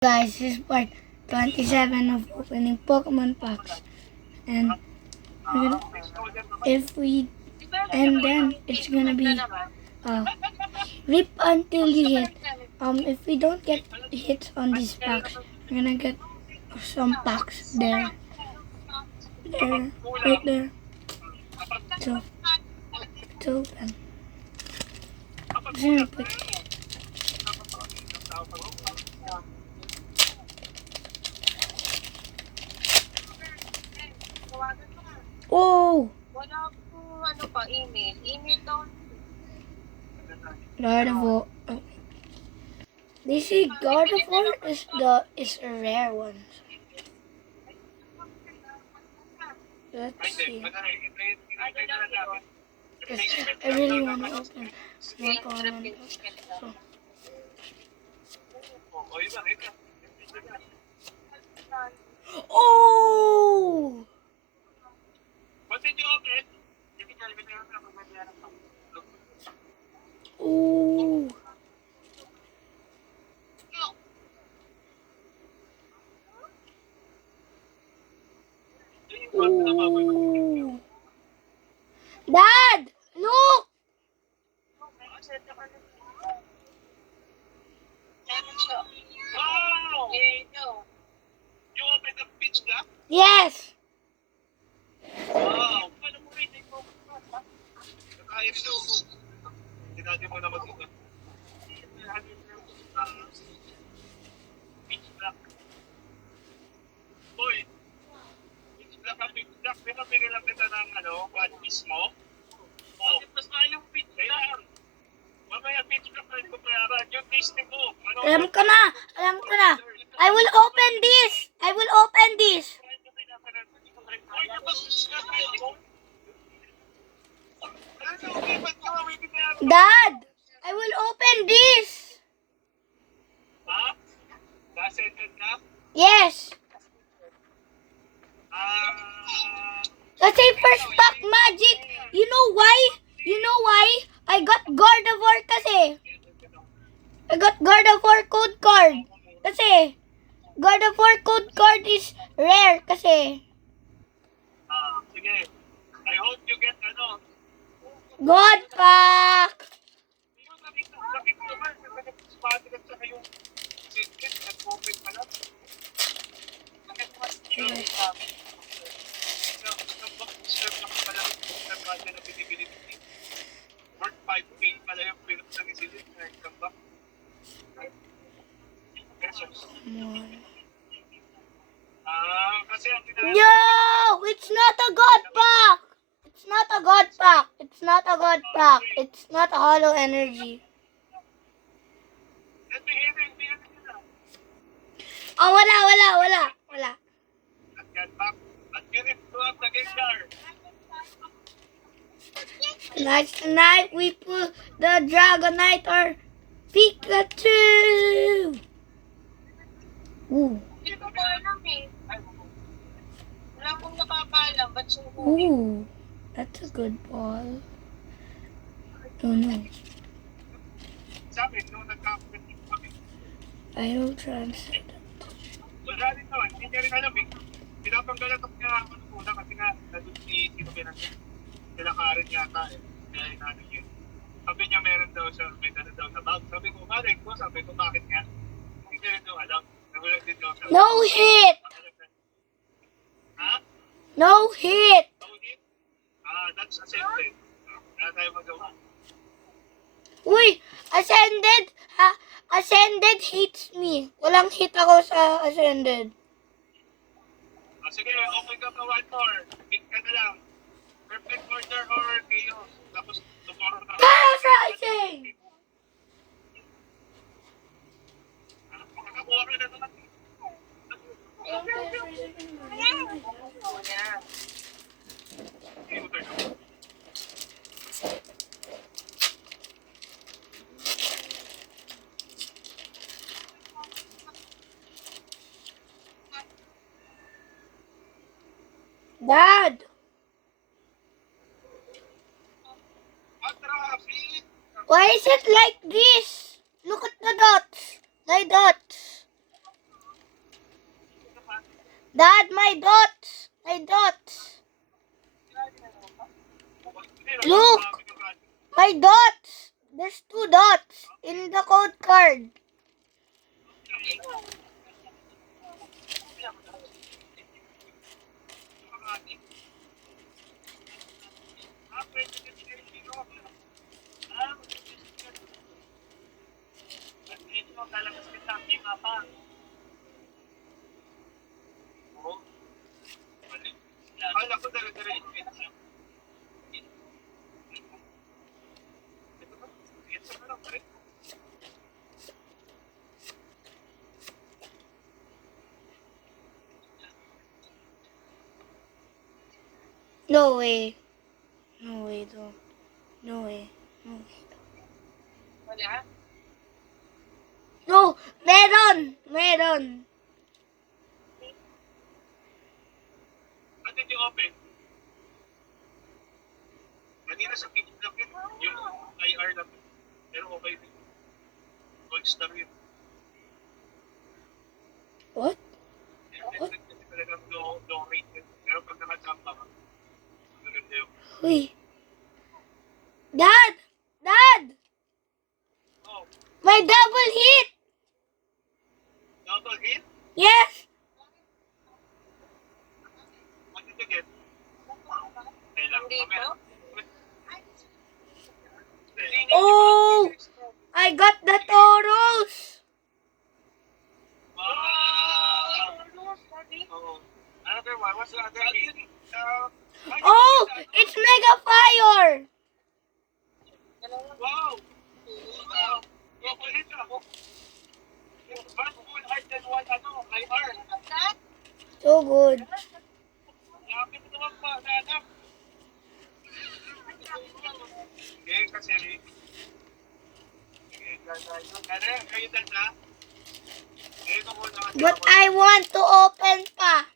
Guys, this is part 27 of opening Pokemon packs, and if we and then it's gonna be rip until you hit. If we don't get hits on these packs, we're gonna get some packs there, right there. So it's open. Oh! Wala po email. Email daw. Gardevoir. They say Gardevoir is a rare one. Let's see. I really want to open more Pokemon packs. So. Oh! What did you open? Oh! Oh! Dad! Look! Wow! You opened the pitch black? Yes! Wow! Paano mo rin ito? Nakaya ito. Hindi natin mo na mag-uga. Pitch black. Boy! Pitch black ang pitch black. Di ba pinilang kita ng one piece mo? Oh. Mas mahal yung pitch black. Mamaya pitch black na ito payaran. Yung tasting mo. Alam ko na! I will open this! Dad! I will open this! Ha? Nasa-send ka? Yes! Kasi first pack magic! You know why? I got Gardevoir kasi. I got Gardevoir code card. Kasi Gardevoir code card is rare kasi. Sige. I hope you get God pack! Yung nakita ko ba? Nakita at saka yung secret nag-open pa lang. Nakita mas yung isang box serve na pala yung budget na binibili ko. Worth 5K pala yung pinag sa isilip na isang box. Pesos. Kasi ang No! It's not a God pack! It's not a God pack. It's not a hollow energy. Oh, wala. Tonight we put the Dragonite or Pikachu. Ooh. Hindi ko pa alam eh. Wala akong nakakaalam. Ba't sumuwi? Ooh. That's a good ball. Oh no. Sabi, nung nagkakalit kami. I will translate it. Wala rin to. Hindi niya rin alam eh. Pinapangalatok niya ako ng una kasi nga nandun si Tito Pinagin. Pinakarin yata eh. Kaya inanin yun. Sabi niya meron daw siya, may gano'n daw sa bag. Sabi ko, balik ko. Sabi ko, bakit nga? Hindi niya rin daw alam. Nagulat din daw siya. No hit! Ha? No hit! No hit? That's ascended. Wala tayo magawa. Uy! Ascended! Ascended hits me. Walang hit ako sa Ascended. Sige, okay ka pa one more. Pick ka na lang. Perfect order or chaos. Tapos tomorrow na. Chaos Rising! Makakakuha ka na naman. Dad! Why is it like this? Look at the dots. The dots. Dad, my dots. My dots. Look. My dots. There's 2 dots in the code card. Akala ko dala-dala yung pizza. Ito ba? Pizza pa lang pa rin. No way. No way, though. No way. No way. Wala? No, meron. Meron. Ba't hindi open? Kanina sa page lang yun, yung IR lang yun. Pero okay din. Gold star yun. What? Kasi talagang low rate yun. Pero pag nakachamba ka, maganda yung... Uy. Dad! Dad! Oh, My double hit! double hit? Yes! What did you get? Kailang. Mamaya. Oh! I got the Taurus! Wow! Oh. Another one. What's the other hit? Oh! It's Mega Fire! Wow! Double hit ako. One full heart and one IR. So good. Lapit naman pa, anak. Okay, kasi... Kayo na. Ito muna kasi But ako. I want to open pa.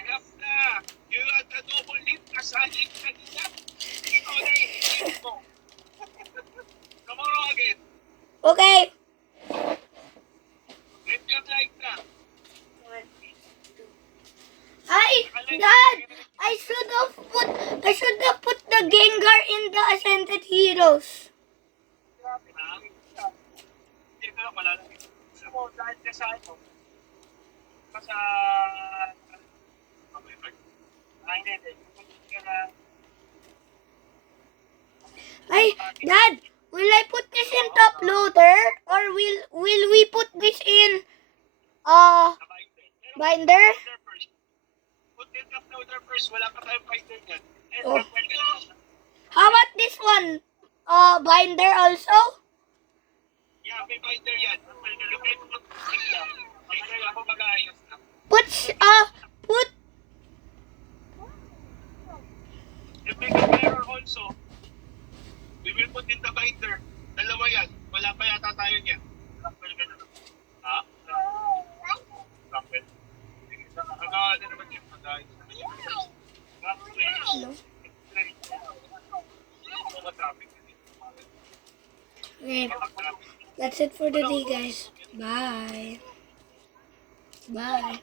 Enough na. You had a double hit. Kasali ka nila. Ikaw na hit mo. Tomorrow again. Okay. Let your light na. Hi, Dad! I should have put the Gengar in the Ascended Heroes. Hindi ka lang malalagay. Gusto mo, dahil ka sa ano? Sa... Hindi. Hindi ka na... Hey, Dad, will I put this in top loader or will we put this in binder? First. Put it up loader first. Wala pa tayong fighter dyan. Oh. How about this one? Binder also? Yeah, may fighter yan. You can put it lang. Fighter ako mag-aayos na. Put If we get error also, we will put in the binder. Dalawa yan. Wala pa yata tayo yan. Sample ka na. Ha? Sample. Mag-aayos na naman yung mag-aayos. Hello. Okay, that's it for today, guys. Bye. Bye.